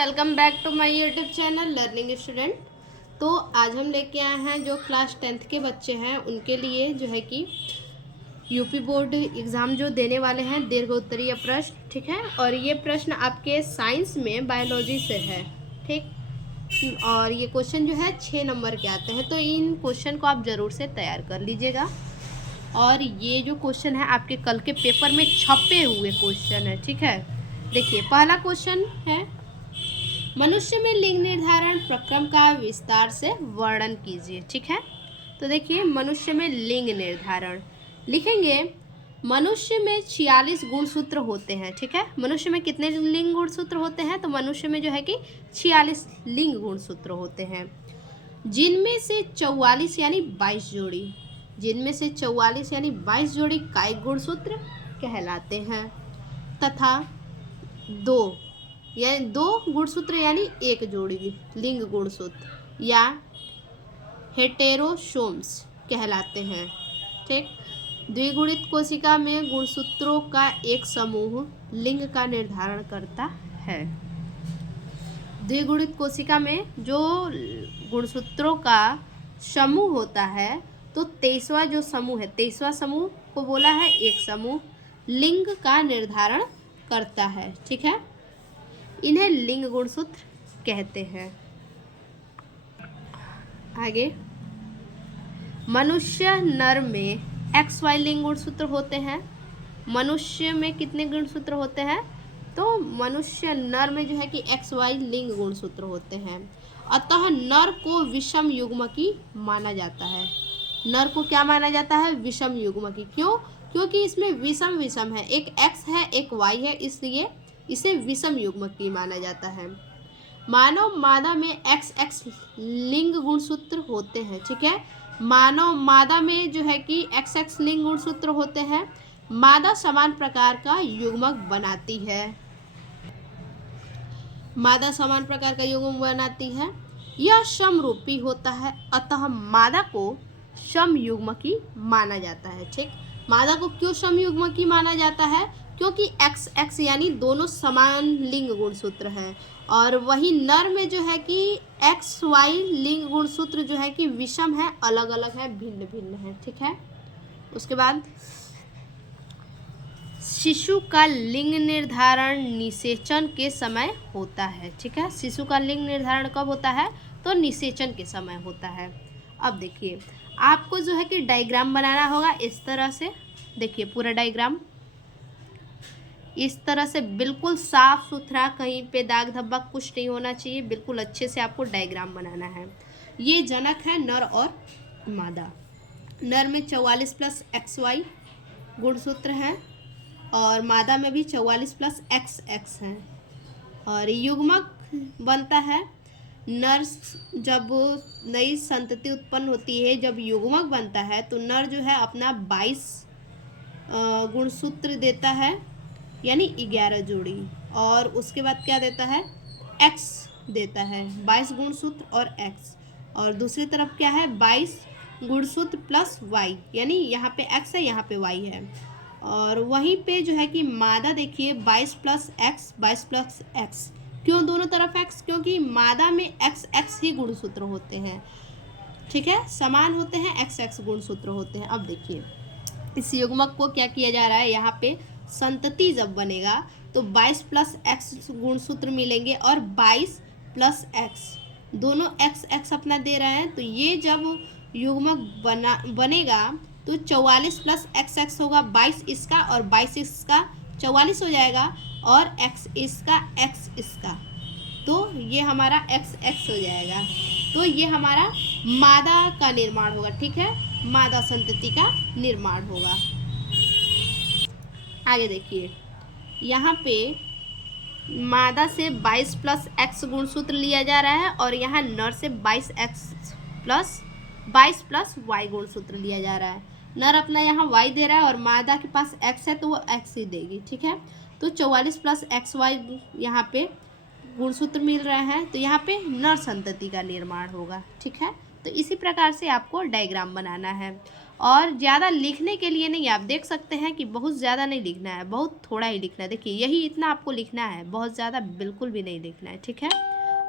Welcome back to my YouTube channel learning student. तो आज हम लेके आए हैं जो क्लास 10th के बच्चे हैं उनके लिए जो है कि यूपी बोर्ड एग्ज़ाम जो देने वाले हैं दीर्घ उत्तरीय प्रश्न, ठीक है। और ये प्रश्न आपके साइंस में बायोलॉजी से है, ठीक। और ये क्वेश्चन जो है 6 नंबर के आते हैं, तो इन क्वेश्चन को आप ज़रूर से तैयार कर लीजिएगा। और ये जो क्वेश्चन है आपके कल के पेपर में छपे हुए क्वेश्चन है, ठीक है। देखिए पहला क्वेश्चन है, मनुष्य में लिंग निर्धारण प्रक्रम का विस्तार से वर्णन कीजिए, ठीक है। तो देखिए मनुष्य में लिंग निर्धारण लिखेंगे, मनुष्य में 46 गुणसूत्र होते हैं, ठीक है। मनुष्य में कितने लिंग गुणसूत्र होते हैं? तो मनुष्य में जो है कि 46 लिंग गुणसूत्र होते हैं, जिनमें से 44 यानी 22 जोड़ी, जिनमें से 44 यानी 22 जोड़ी कायिक गुणसूत्र कहलाते हैं, तथा दो गुणसूत्र यानी एक जोड़ी लिंग गुणसूत्र या हेटेरोसोम्स कहलाते हैं, ठीक। द्विगुणित कोशिका में गुणसूत्रों का एक समूह लिंग का निर्धारण करता है। द्विगुणित कोशिका में जो गुणसूत्रों का समूह होता है, तो 23वां जो समूह है, 23वां समूह को बोला है एक समूह लिंग का निर्धारण करता है, ठीक है। इन्हें लिंग गुणसूत्र कहते हैं। आगे, मनुष्य नर में XY लिंग गुणसूत्र होते हैं। मनुष्य में कितने गुणसूत्र होते हैं? तो मनुष्य नर में जो है कि XY लिंग गुणसूत्र होते हैं, अतः नर को विषम युग्मकी माना जाता है। नर को क्या माना जाता है? विषम युग्मकी। क्यों? क्योंकि इसमें विषम विषम है, एक X है एक Y है, इसलिए इसे विषम युग्मकी माना जाता है। मानव मादा में XX लिंग गुणसूत्र होते हैं, ठीक है। मानव मादा में जो है कि XX लिंग गुणसूत्र होते हैं। मादा समान प्रकार का युग्मक बनाती है, मादा समान प्रकार का युग्मक बनाती है। यह समरूपी होता है, अतः मादा को समयुग्मकी माना जाता है, ठीक। मादा को क्यों समयुग्मकी माना जाता है? क्योंकि XX यानी दोनों समान लिंग गुणसूत्र हैं, और वही नर में जो है कि XY लिंग गुणसूत्र जो है कि विषम है, अलग अलग है, भिन्न भिन्न है, ठीक है। उसके बाद शिशु का लिंग निर्धारण निषेचन के समय होता है, ठीक है। शिशु का लिंग निर्धारण कब होता है? तो निषेचन के समय होता है। अब देखिए आपको जो है कि डायग्राम बनाना होगा इस तरह से। देखिए पूरा डायग्राम इस तरह से बिल्कुल साफ सुथरा, कहीं पे दाग धब्बा कुछ नहीं होना चाहिए, बिल्कुल अच्छे से आपको डायग्राम बनाना है। ये जनक है नर और मादा। नर में 44 प्लस XY गुणसूत्र हैं, और मादा में भी 44 प्लस XX हैं, और युग्मक बनता है। नर जब नई संतति उत्पन्न होती है, जब युग्मक बनता है, तो नर जो है अपना 22 गुणसूत्र देता है, यानी 11 जोड़ी, और उसके बाद क्या देता है? X देता है, 22 गुणसूत्र और X, और दूसरी तरफ क्या है? 22 गुणसूत्र प्लस Y, यानी यहाँ पे X है यहाँ पे Y है। और वहीं पे जो है कि मादा देखिए 22 प्लस X, 22 प्लस X। क्यों दोनों तरफ X? क्योंकि मादा में XX ही गुणसूत्र होते हैं, ठीक है, समान होते हैं, XX गुणसूत्र होते हैं। अब देखिए इस युग्मक को क्या किया जा रहा है, यहाँ पे संतति जब बनेगा तो 22 प्लस X गुणसूत्र मिलेंगे, और 22 प्लस X दोनों XX अपना दे रहे हैं, तो ये जब युग्मक बनेगा तो 44 प्लस XX होगा, 22 इसका और 22 इसका, 44 हो जाएगा, और X इसका X इसका, तो ये हमारा XX हो जाएगा। तो ये हमारा मादा का निर्माण होगा, ठीक है, मादा संतति का निर्माण होगा। आगे देखिए यहाँ पे मादा से 22 प्लस X गुणसूत्र लिया जा रहा है, और यहाँ नर से 22 प्लस Y गुणसूत्र लिया जा रहा है। नर अपना यहाँ Y दे रहा है, और मादा के पास X है तो वो X ही देगी, ठीक है। तो 44 प्लस XY यहाँ पे गुणसूत्र मिल रहे हैं, तो यहाँ पे नर संतति का निर्माण होगा, ठीक है। तो इसी प्रकार से आपको डायग्राम बनाना है। और ज़्यादा लिखने के लिए नहीं, आप देख सकते हैं कि बहुत ज़्यादा नहीं लिखना है, बहुत थोड़ा ही लिखना है। देखिए यही इतना आपको लिखना है, बहुत ज़्यादा बिल्कुल भी नहीं लिखना है, ठीक है।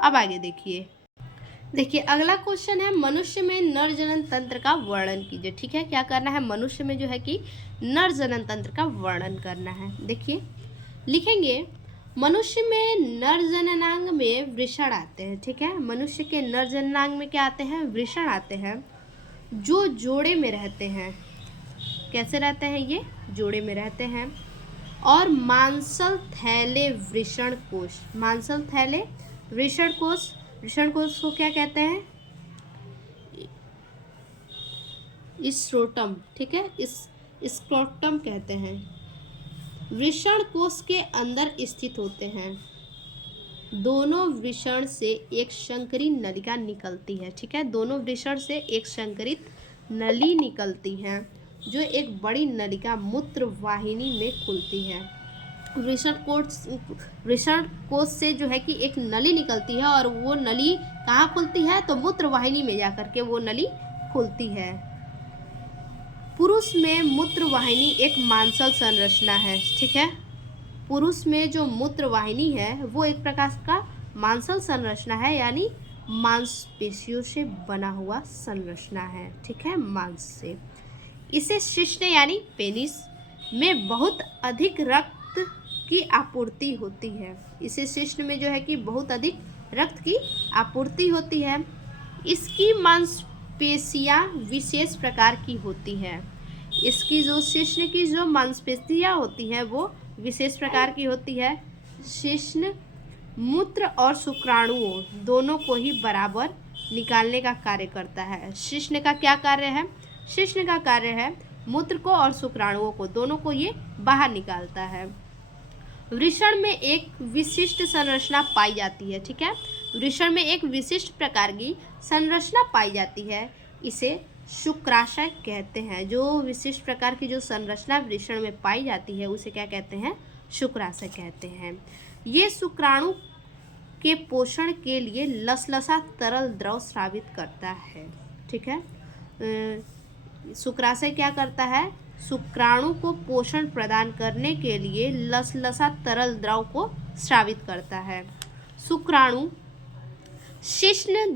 अब आगे देखिए अगला क्वेश्चन है, मनुष्य में नर जनन तंत्र का वर्णन कीजिए, ठीक है। क्या करना है, मनुष्य में जो है कि नर जनन तंत्र का वर्णन करना है। देखिए लिखेंगे, मनुष्य में नर जननांग में वृषण आते हैं, ठीक है। मनुष्य के नर जननांग में क्या आते हैं, वृषण आते हैं, जो जोड़े में रहते हैं। कैसे रहते हैं, ये जोड़े में रहते हैं। और मांसल थैले वृषण कोश, मांसल थैले वृषण कोश, वृषण कोश को क्या कहते हैं, स्क्रोटम, ठीक है, इस स्क्रोटम कहते हैं। वृषण कोश के अंदर स्थित होते हैं। दोनों वृषण से एक संकरी नलिका निकलती है, ठीक है। दोनों वृषण से एक संकरित नली निकलती है, जो एक बड़ी नलिका मूत्र वाहिनी में खुलती है। वृषण कोश से जो है कि एक नली निकलती है, और वो नली कहाँ खुलती है, तो मूत्र वाहिनी में जाकर के वो नली खुलती है। पुरुष में मूत्र वाहिनी एक मांसल संरचना है, ठीक है। पुरुष में जो मूत्र वाहिनी है वो एक प्रकार का मांसल संरचना है, यानी मांसपेशियों से बना हुआ संरचना है, ठीक है, मांस से। इसे शिश्न यानी पेनिस में बहुत अधिक रक्त की आपूर्ति होती है। इसे शिश्न में जो है कि बहुत अधिक रक्त की आपूर्ति होती है। इसकी मांसपेशियां विशेष प्रकार की होती है। इसकी जो शिश्न की जो मांसपेशियां होती हैं वो विशेष प्रकार की होती है। शिश्न मूत्र और शुक्राणुओं दोनों को ही बराबर निकालने का कार्य करता है। शिश्न का क्या कार्य है, शिश्न का कार्य है मूत्र को और शुक्राणुओं को, दोनों को ये बाहर निकालता है। वृषण में एक विशिष्ट संरचना पाई जाती है, ठीक है। वृषण में एक विशिष्ट प्रकार की संरचना पाई जाती है, इसे शुक्राशय कहते हैं। जो विशिष्ट प्रकार की जो संरचना वृषण में पाई जाती है उसे क्या कहते हैं, शुक्राशय कहते हैं। ये शुक्राणु के पोषण के लिए लसलसा तरल द्रव स्रावित करता है, ठीक है। शुक्राशय क्या करता है, शुक्राणु को पोषण प्रदान करने के लिए लसलसा तरल द्रव को स्रावित करता है। शुक्राणु शिश्न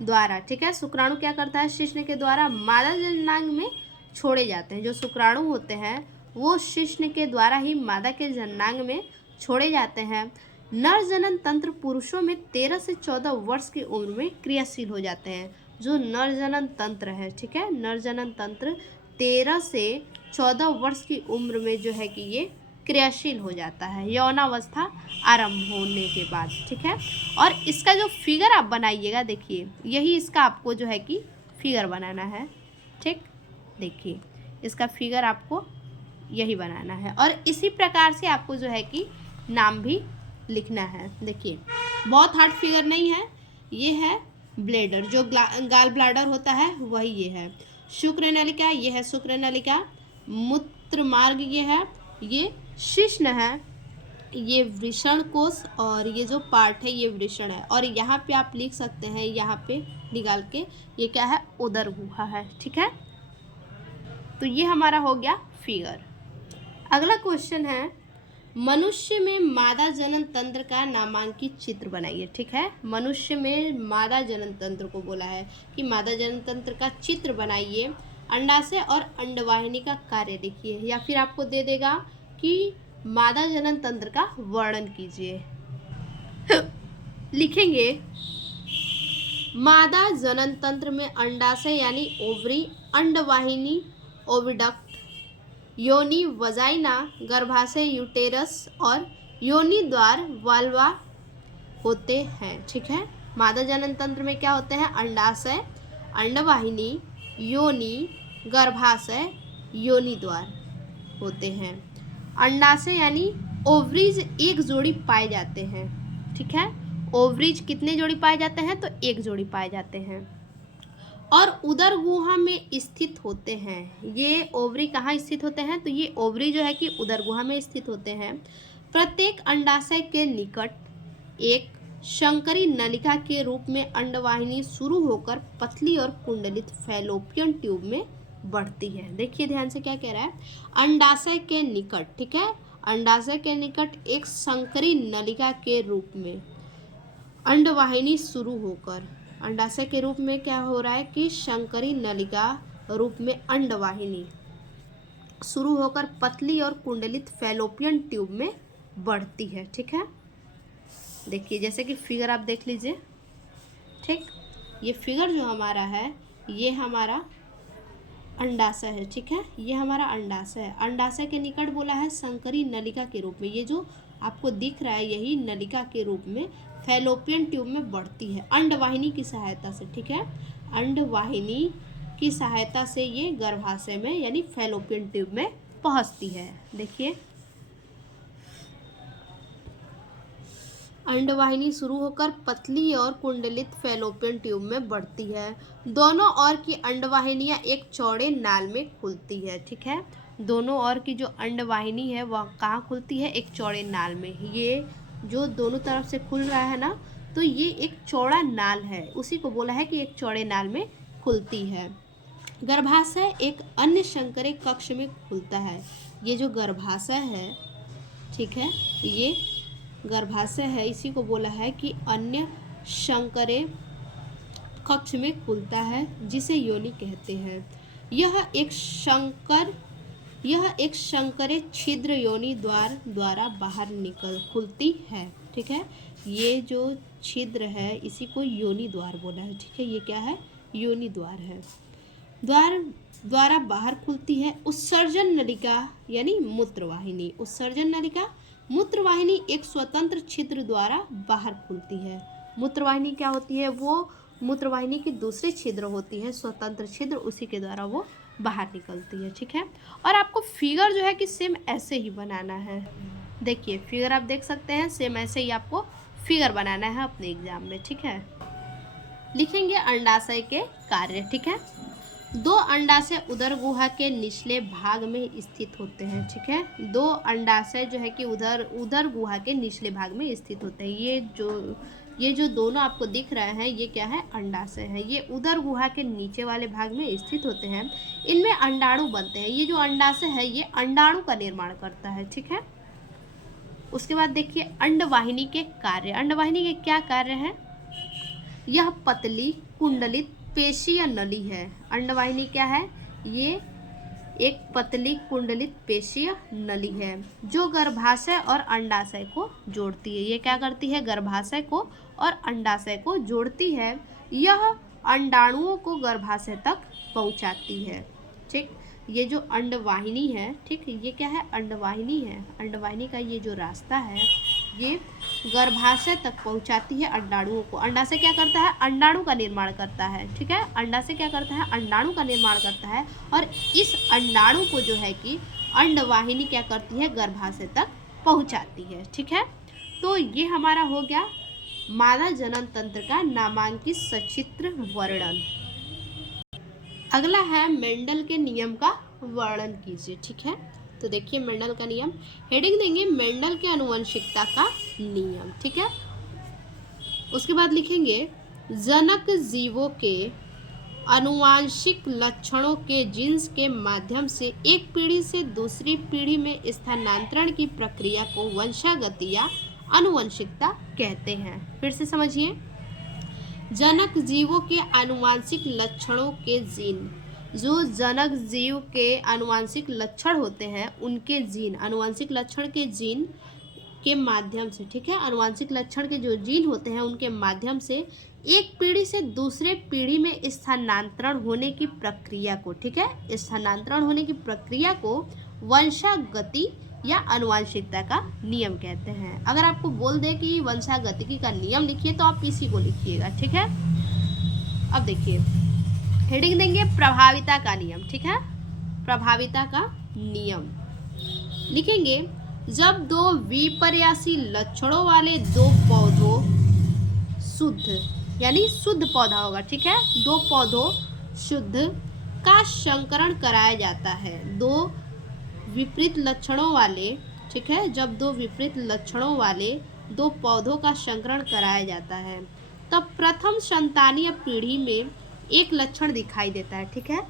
द्वारा, ठीक है, शुक्राणु क्या करता है, शिश्न के द्वारा मादा जननांग में छोड़े जाते हैं। जो शुक्राणु होते हैं वो शिश्न के द्वारा ही मादा के जननांग में छोड़े जाते हैं। नर जनन तंत्र पुरुषों में 13 से 14 वर्ष की उम्र में क्रियाशील हो जाते हैं। जो नर जनन तंत्र है, ठीक है, नर जनन तंत्र 13 से 14 वर्ष की उम्र में जो है कि ये क्रियाशील हो जाता है, यौनावस्था आरंभ होने के बाद, ठीक है। और इसका जो फिगर आप बनाइएगा, देखिए यही इसका आपको जो है कि फिगर बनाना है, ठीक। देखिए इसका फिगर आपको यही बनाना है, और इसी प्रकार से आपको जो है कि नाम भी लिखना है। देखिए बहुत हार्ड फिगर नहीं है, ये है ब्लैडर, जो गाल ब्लैडर होता है वही ये है। शुक्र नलिका, ये है शुक्र नलिका। मूत्र मार्ग ये है, ये शिश्न है, ये वृषण कोश, और ये जो पार्ट है ये वृषण है। और यहाँ पे आप लिख सकते हैं, यहाँ पे निकाल के, ये क्या है, उदर गुहा है, ठीक है। तो ये हमारा हो गया फिगर। अगला क्वेश्चन है, मनुष्य में मादा जनन तंत्र का नामांकित चित्र बनाइए, ठीक है। मनुष्य में मादा जनन तंत्र को बोला है कि मादा जनन तंत्र का चित्र बनाइए, अंडाशय और अंडवाहिनी का कार्य लिखिए, या फिर आपको दे देगा कि मादा जनन तंत्र का वर्णन कीजिए। लिखेंगे, मादा जनन तंत्र में अंडाशय यानी ओवरी, अंडवाहिनी ओविडक्ट, योनि वजाइना, गर्भाशय यूटेरस और योनि द्वार वाल्वा होते हैं, ठीक है। मादा जनन तंत्र में क्या होते हैं, अंडाशय, अंडवाहिनी, योनि, गर्भाशय, योनि द्वार होते हैं। अंडाशय यानी ओवरीज एक जोड़ी पाए जाते हैं, ठीक है। ओवरीज कितने जोड़ी पाए जाते हैं, तो एक जोड़ी पाए जाते हैं, और उदर गुहा में स्थित होते हैं। ये ओवरी कहाँ स्थित होते हैं, तो ये ओवरी जो है कि उदर गुहा में स्थित होते हैं। प्रत्येक अंडाशय के निकट एक शंकरी नलिका के रूप में अंडवाहिनी शुरू होकर पतली और कुंडलित फैलोपियन ट्यूब में बढ़ती है। देखिए ध्यान से क्या कह रहा है, अंडाशय के निकट, ठीक है, अंडाशय के निकट एक संकरी नलिका के रूप में अंडवाहिनी शुरू होकर, अंडाशय के रूप में क्या हो रहा है कि संकरी नलिका रूप में अंडवाहिनी शुरू होकर पतली और कुंडलित फैलोपियन ट्यूब में बढ़ती है। ठीक है, देखिए जैसे कि फिगर आप देख लीजिए। ठीक, ये फिगर जो हमारा है ये हमारा अंडाशय है। ठीक है, ये हमारा अंडाशय है। अंडाशय के निकट बोला है संकरी नलिका के रूप में, ये जो आपको दिख रहा है यही नलिका के रूप में फैलोपियन ट्यूब में बढ़ती है अंडवाहिनी की सहायता से। ठीक है, अंडवाहिनी की सहायता से ये गर्भाशय में यानी फैलोपियन ट्यूब में पहुंचती है। देखिए अंडवाहिनी शुरू होकर पतली और कुंडलित फैलोपियन ट्यूब में बढ़ती है। दोनों ओर की अंडवाहिनियां एक चौड़े नाल में खुलती है। ठीक है, दोनों ओर की जो अंडवाहिनी है वह कहाँ खुलती है, एक चौड़े नाल में। ये जो दोनों तरफ से खुल रहा है ना, तो ये एक चौड़ा नाल है, उसी को बोला है कि एक चौड़े नाल में खुलती है। गर्भाशय एक अन्य संकरे कक्ष में खुलता है। ये जो गर्भाशय है, ठीक है, ये गर्भाशय है, इसी को बोला है कि अन्य संकरे कक्ष में खुलता है, जिसे योनि कहते हैं। यह एक संकरे छिद्र योनि द्वारा बाहर खुलती है। ठीक है, ये जो छिद्र है इसी को योनि द्वार बोला है। ठीक है, ये क्या है, योनि द्वार है। द्वारा बाहर खुलती है। उत्सर्जन नलिका यानी मूत्रवाहिनी, उत्सर्जन नलिका मूत्रवाहिनी एक स्वतंत्र छिद्र द्वारा बाहर खुलती है। मूत्रवाहिनी क्या होती है, वो मूत्रवाहिनी की दूसरी छिद्र होती है, स्वतंत्र छिद्र, उसी के द्वारा वो बाहर निकलती है। ठीक है, और आपको फिगर जो है कि सेम ऐसे ही बनाना है। देखिए फिगर आप देख सकते हैं, सेम ऐसे ही आपको फिगर बनाना है अपने एग्जाम में। ठीक है, लिखेंगे अंडाशय के कार्य। ठीक है, दो अंडाशय उदर गुहा के निचले भाग में स्थित होते हैं। ठीक है, दो अंडाशय जो है कि उदर गुहा के निचले भाग में स्थित होते हैं। ये जो दोनों आपको दिख रहे हैं ये क्या है, अंडाशय है। ये उदर गुहा के नीचे वाले भाग में स्थित होते हैं। इनमें अंडाणु बनते हैं। ये जो अंडाशय है ये अंडाणु का निर्माण करता है। ठीक है, उसके बाद देखिए अंडवाहिनी के कार्य। अंडवाहिनी के क्या कार्य है, यह पतली कुंडलित पेशीय नली है। अंडवाहिनी क्या है, ये एक पतली कुंडलित पेशीय नली है जो गर्भाशय और अंडाशय को जोड़ती है। ये क्या करती है, गर्भाशय को और अंडाशय को जोड़ती है। यह अंडाणुओं को गर्भाशय तक पहुंचाती है। ठीक, ये जो अंडवाहिनी है, ठीक, ये क्या है, अंडवाहिनी है। अंडवाहिनी का ये जो रास्ता है ये गर्भाशय तक पहुंचाती है अंडाणुओं को। अंडाशय क्या करता है, अंडाणु का निर्माण करता है। ठीक है, अंडाशय क्या करता है, अंडाणु का निर्माण करता है, और इस अंडाणु को जो है कि अंडवाहिनी क्या करती है, गर्भाशय तक पहुंचाती है। ठीक है, तो ये हमारा हो गया मादा जनन तंत्र का नामांकित सचित्र वर्णन। अगला है मेंडल के नियम का वर्णन कीजिए। ठीक है, तो देखिए मेंडल का नियम, हेडिंग देंगे मेंडल के आनुवंशिकता का नियम। ठीक है, उसके बाद लिखेंगे जनक जीवों के आनुवांशिक लक्षणों के जीन्स के माध्यम से एक पीढ़ी से दूसरी पीढ़ी में स्थानांतरण की प्रक्रिया को वंशागति या आनुवंशिकता कहते हैं। फिर से समझिए, जनक जीवों के आनुवांशिक लक्षणों के जीन, जो जनक जीव के आनुवांशिक लक्षण होते हैं उनके जीन, आनुवांशिक लक्षण के जीन के माध्यम से, ठीक है, आनुवांशिक लक्षण के जो जीन होते हैं उनके माध्यम से एक पीढ़ी से दूसरे पीढ़ी में स्थानांतरण होने की प्रक्रिया को, ठीक है, स्थानांतरण होने की प्रक्रिया को वंशागति या आनुवांशिकता का नियम कहते हैं। अगर आपको बोल दे कि वंशागतिकी का नियम लिखिए तो आप इसी को लिखिएगा। ठीक है, अब देखिए हेडिंग देंगे प्रभाविता का नियम। ठीक है, प्रभाविता का नियम लिखेंगे, जब दो विपर्यासी लक्षणों वाले दो पौधों शुद्ध यानी शुद्ध पौधा होगा, ठीक है, दो पौधों शुद्ध का संकरण कराया जाता है। दो विपरीत लक्षणों वाले, ठीक है, जब दो विपरीत लक्षणों वाले दो पौधों का संकरण कराया जाता है तब प्रथम संतानीय पीढ़ी में एक लक्षण दिखाई देता है। ठीक है,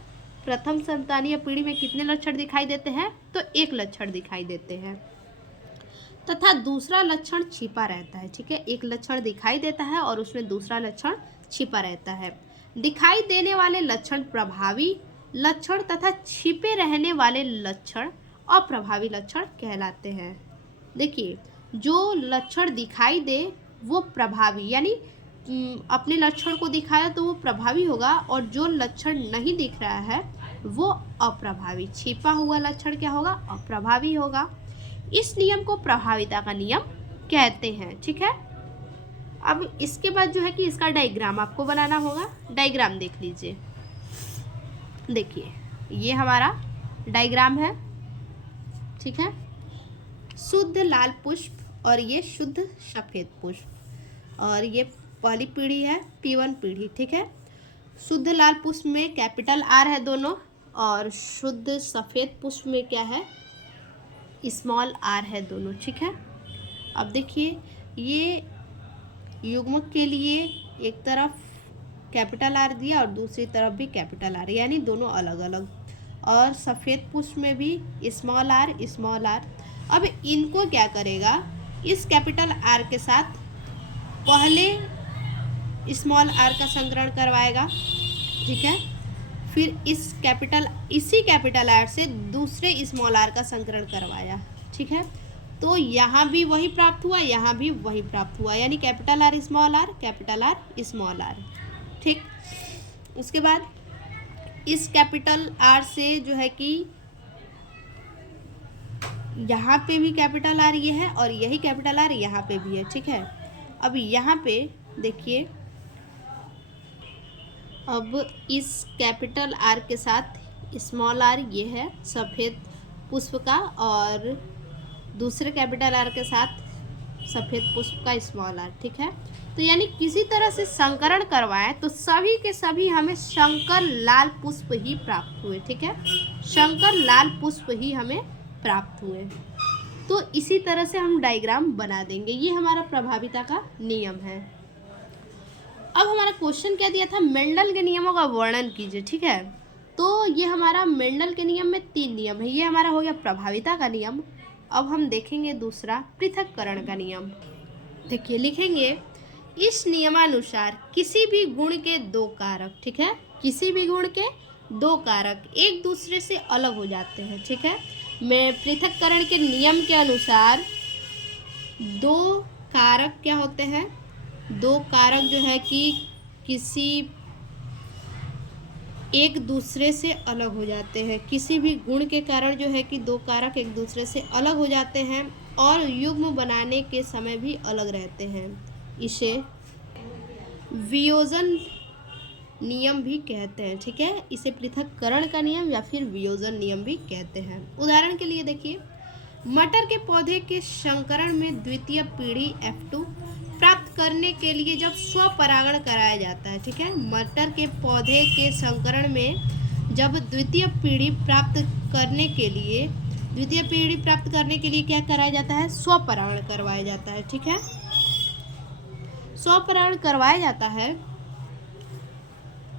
प्रथम संतानीय पीढ़ी में कितने लक्षण दिखाई देते हैं? तो एक लक्षण दिखाई देते हैं, तथा दूसरा लक्षण छिपा रहता है। ठीक है, एक लक्षण दिखाई देता है और उसमें दूसरा लक्षण छिपा रहता है। दिखाई देने वाले लक्षण प्रभावी लक्षण तथा छिपे रहने वाले लक्षण अप्रभावी लक्षण कहलाते हैं। देखिए, जो लक्षण दिखाई दे वो प्रभावी, यानी अपने लक्षण को दिखाया तो वो प्रभावी होगा, और जो लक्षण नहीं दिख रहा है वो अप्रभावी, छिपा हुआ लक्षण क्या होगा? अप्रभावी होगा। इस नियम को प्रभाविता का नियम कहते हैं। ठीक है, अब इसके बाद जो है कि इसका डायग्राम आपको बनाना होगा। डायग्राम देख लीजिए। देखिए, ये हमारा डायग्राम है। ठीक है, शुद्ध लाल पुष्प और ये शुद्ध सफ़ेद पुष्प, और ये पहली पीढ़ी है, P1 पीढ़ी। ठीक है, शुद्ध लाल पुष्प में कैपिटल R है दोनों, और शुद्ध सफ़ेद पुष्प में क्या है? स्मॉल r है दोनों। ठीक है, अब देखिए, ये युग्मक के लिए एक तरफ कैपिटल R दिया और दूसरी तरफ भी कैपिटल R, यानी दोनों अलग अलग, और सफ़ेद पुष्प में भी स्मॉल r स्मॉल r। अब इनको क्या करेगा? इस कैपिटल R के साथ पहले स्मॉल r का संकरण करवाएगा। ठीक है, फिर इसी कैपिटल R से दूसरे स्मॉल r का संकरण करवाया। ठीक है, तो यहाँ भी वही प्राप्त हुआ, यहाँ भी वही प्राप्त हुआ, यानी capital R small r capital R small r। ठीक, उसके बाद इस कैपिटल R से जो है कि यहाँ पे भी कैपिटल R ये है, और यही कैपिटल R यहाँ पे भी है। ठीक है, अब यहाँ पे देखिए, अब इस कैपिटल R के साथ स्मॉल r ये है सफ़ेद पुष्प का, और दूसरे कैपिटल R के साथ सफ़ेद पुष्प का स्मॉल r। ठीक है, तो यानी किसी तरह से संकरण करवाएं तो सभी के सभी हमें शंकर लाल पुष्प ही प्राप्त हुए। ठीक है, शंकर लाल पुष्प ही हमें प्राप्त हुए। तो इसी तरह से हम डायग्राम बना देंगे। ये हमारा प्रभाविता का नियम है। अब हमारा क्वेश्चन क्या दिया था? मेंडल के नियमों का वर्णन कीजिए। ठीक है, तो ये हमारा मेंडल के नियम में 3 नियम है। ये हमारा हो गया प्रभाविता का नियम। अब हम देखेंगे दूसरा पृथक्करण का नियम। देखिए, लिखेंगे, इस नियमानुसार किसी भी गुण के 2 कारक, ठीक है, किसी भी गुण के 2 कारक एक दूसरे से अलग हो जाते हैं। ठीक है, मैं पृथक्करण के नियम के अनुसार 2 कारक क्या होते हैं? 2 कारक जो है कि किसी एक दूसरे से अलग हो जाते हैं। किसी भी गुण के कारण जो है कि 2 कारक एक दूसरे से अलग हो जाते हैं और युग्म बनाने के समय भी अलग रहते हैं। इसे वियोजन नियम भी कहते हैं। ठीक है, इसे पृथक्करण का नियम या फिर वियोजन नियम भी कहते हैं। उदाहरण के लिए देखिए, मटर के पौधे के संकरण में द्वितीय पीढ़ी F2 प्राप्त करने के लिए जब स्वपरागण कराया जाता है। ठीक है, मटर के पौधे के संकरण में जब द्वितीय पीढ़ी प्राप्त करने के लिए क्या कराया जाता है? स्वपरागण करवाया जाता है। ठीक है, स्वपरागण करवाया जाता है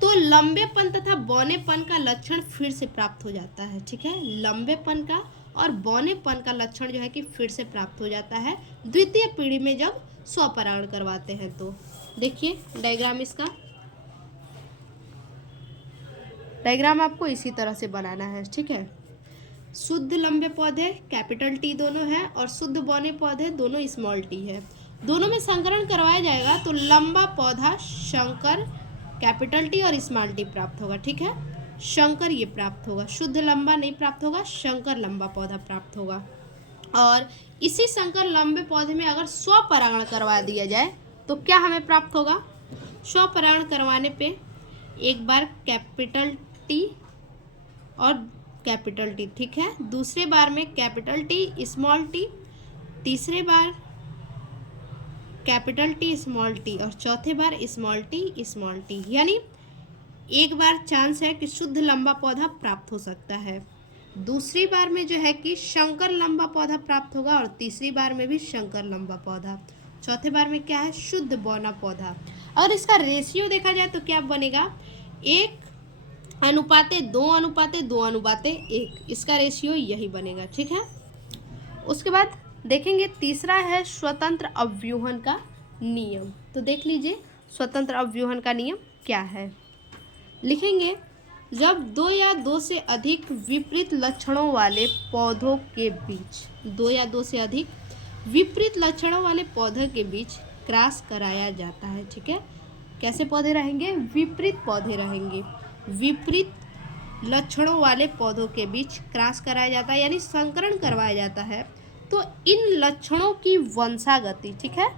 तो लंबेपन तथा बौनेपन का लक्षण फिर से प्राप्त हो जाता है। ठीक है, लंबेपन का और बौनेपन का लक्षण जो है कि फिर से प्राप्त हो जाता है द्वितीय पीढ़ी में जब स्वपरागण करवाते हैं। तो देखिए डायग्राम, इसका डायग्राम आपको इसी तरह से बनाना है। ठीक है, शुद्ध लंबे पौधे कैपिटल T दोनों है और शुद्ध बौने पौधे दोनों स्मॉल t है। दोनों में संकरण करवाया जाएगा तो लंबा पौधा शंकर कैपिटल T और स्मॉल t प्राप्त होगा। ठीक है, शंकर ये प्राप्त होगा, शुद्ध लंबा नहीं प्राप्त होगा, शंकर लंबा पौधा प्राप्त होगा। और इसी शंकर लंबे पौधे में अगर स्वपरागण करवा दिया जाए तो क्या हमें प्राप्त होगा? स्वपरागण करवाने पे एक बार कैपिटल T और कैपिटल T, ठीक है, दूसरे बार में कैपिटल T स्मॉल t, तीसरे बार कैपिटल T स्मॉल t और चौथे बार स्मॉल t, यानी एक बार चांस है कि शुद्ध लंबा पौधा प्राप्त हो सकता है, दूसरी बार में जो है कि शंकर लंबा पौधा प्राप्त होगा और तीसरी बार में भी शंकर लंबा पौधा, चौथे बार में क्या है? शुद्ध बौना पौधा। और इसका रेशियो देखा जाए तो क्या बनेगा? 1 अनुपाते 2 अनुपाते 2 अनुपाते 1, इसका रेशियो यही बनेगा। ठीक है, उसके बाद देखेंगे तीसरा है स्वतंत्र अवव्यूहन का नियम। तो देख लीजिए स्वतंत्र अवव्यूहन का नियम क्या है। लिखेंगे जब दो या दो से अधिक विपरीत लक्षणों वाले पौधों के बीच, दो या दो से अधिक विपरीत लक्षणों वाले पौधों के बीच क्रॉस कराया जाता है। ठीक है, कैसे पौधे रहेंगे? विपरीत पौधे रहेंगे। विपरीत लक्षणों वाले पौधों के बीच क्रॉस कराया जाता है यानी संकरण करवाया जाता है। तो इन लक्षणों की वंशागति, ठीक है,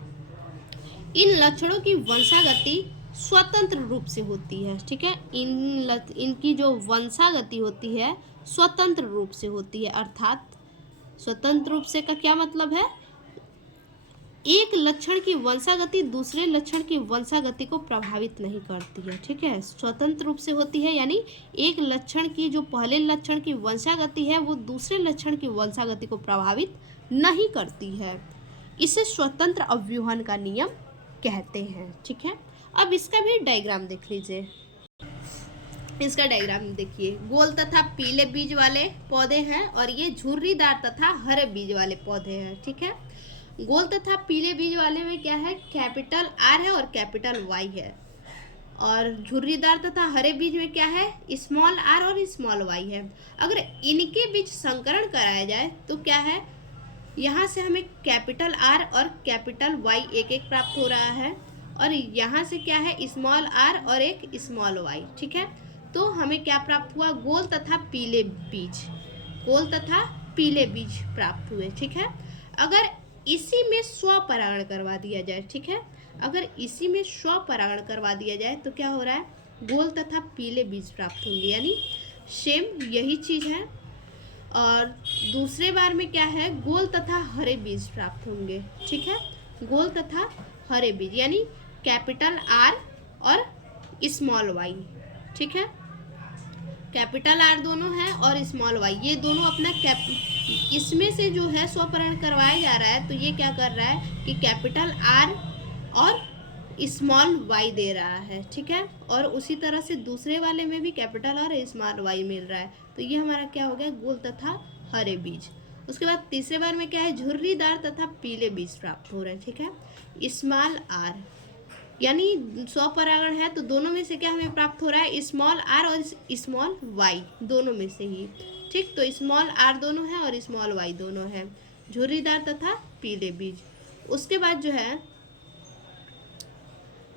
इन लक्षणों की वंशागति स्वतंत्र रूप से होती है। ठीक है, इनकी जो वंशागति होती है स्वतंत्र रूप से होती है। अर्थात स्वतंत्र रूप से का क्या मतलब है? एक लक्षण की वंशागति दूसरे लक्षण की वंशागति को प्रभावित नहीं करती है। ठीक है, स्वतंत्र रूप से होती है यानी एक लक्षण की जो पहले लक्षण की वंशागति है वो दूसरे लक्षण की वंशागति को प्रभावित नहीं करती है। इसे स्वतंत्र अवव्यूहन का नियम कहते हैं। ठीक है, अब इसका भी डायग्राम देख लीजिए। इसका डायग्राम देखिए, गोल तथा पीले बीज वाले पौधे हैं और ये झुर्रीदार तथा हरे बीज वाले पौधे हैं। ठीक है, गोल तथा पीले बीज वाले में क्या है? कैपिटल आर है और कैपिटल वाई है। और झुर्रीदार तथा हरे बीज में क्या है? स्मॉल आर और स्मॉल वाई है। अगर इनके बीच संकरण कराया जाए तो क्या है? यहाँ से हमें कैपिटल आर और कैपिटल वाई एक एक प्राप्त हो रहा है और यहाँ से क्या है? स्मॉल आर और एक स्मॉल वाई। ठीक है, तो हमें क्या प्राप्त हुआ? गोल तथा पीले बीज, गोल तथा पीले बीज प्राप्त हुए। ठीक है, अगर इसी में स्वपरागण करवा दिया जाए, ठीक है, अगर इसी में स्वपरागण करवा दिया जाए तो क्या हो रहा है? गोल तथा पीले बीज प्राप्त होंगे यानी सेम यही चीज़ है। और दूसरे बार में क्या है? गोल तथा हरे बीज प्राप्त होंगे। ठीक है, गोल तथा हरे बीज यानी कैपिटल आर और स्मॉल वाई। ठीक है, कैपिटल आर दोनों है और स्मॉल वाई, ये दोनों अपना इसमें से जो है स्वपरागण करवाया जा रहा है तो ये क्या कर रहा है कि कैपिटल आर और स्मॉल वाई दे रहा है। ठीक है, और उसी तरह से दूसरे वाले में भी कैपिटल और स्मॉल वाई मिल रहा है। तो ये हमारा क्या हो गया? गोल तथा हरे बीज। उसके बाद तीसरे बार में क्या है? झुर्रीदार तथा पीले बीज प्राप्त हो रहे हैं। ठीक है, स्मॉल आर यानी स्वपरागण है तो दोनों में से क्या हमें प्राप्त हो रहा है? स्मॉल आर और स्मॉल वाई दोनों में से ही। ठीक, तो स्मॉल आर दोनों है और स्मॉल वाई दोनों है, झुर्रीदार तथा पीले बीज। उसके बाद जो है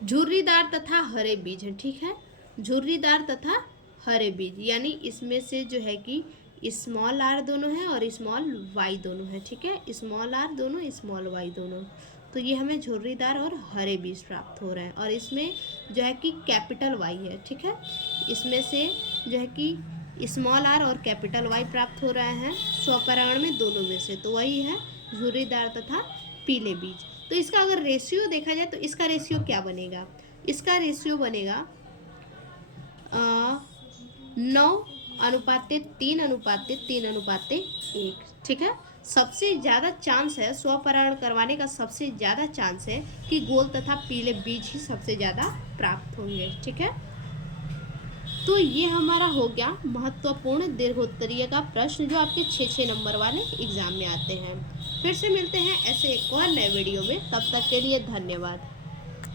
झुर्रीदार तथा हरे बीज है। ठीक है, झुर्रीदार तथा हरे बीज यानी इसमें से जो है कि स्मॉल आर दोनों है और स्मॉल वाई दोनों है। ठीक है, स्मॉल आर दोनों स्मॉल वाई दोनों, तो ये हमें झुर्रीदार और हरे बीज प्राप्त हो रहे हैं। और इसमें जो है कि कैपिटल वाई है। ठीक है, इसमें से जो है कि स्मॉल आर और कैपिटल वाई प्राप्त हो रहे हैं स्वपरागण में दोनों में से, तो वही है झुर्रीदार तथा पीले बीज। तो इसका अगर रेशियो देखा जाए तो इसका रेशियो क्या बनेगा? इसका रेशियो बनेगा 9:3:3:1। ठीक है, सबसे ज़्यादा चांस है स्वपरागण करवाने का, सबसे ज़्यादा चांस है कि गोल तथा पीले बीज ही सबसे ज़्यादा प्राप्त होंगे। ठीक है, तो ये हमारा हो गया महत्वपूर्ण दीर्घोत्तरीय का प्रश्न जो आपके 6 नंबर वाले एग्जाम में आते हैं। फिर से मिलते हैं ऐसे एक और नए वीडियो में, तब तक के लिए धन्यवाद।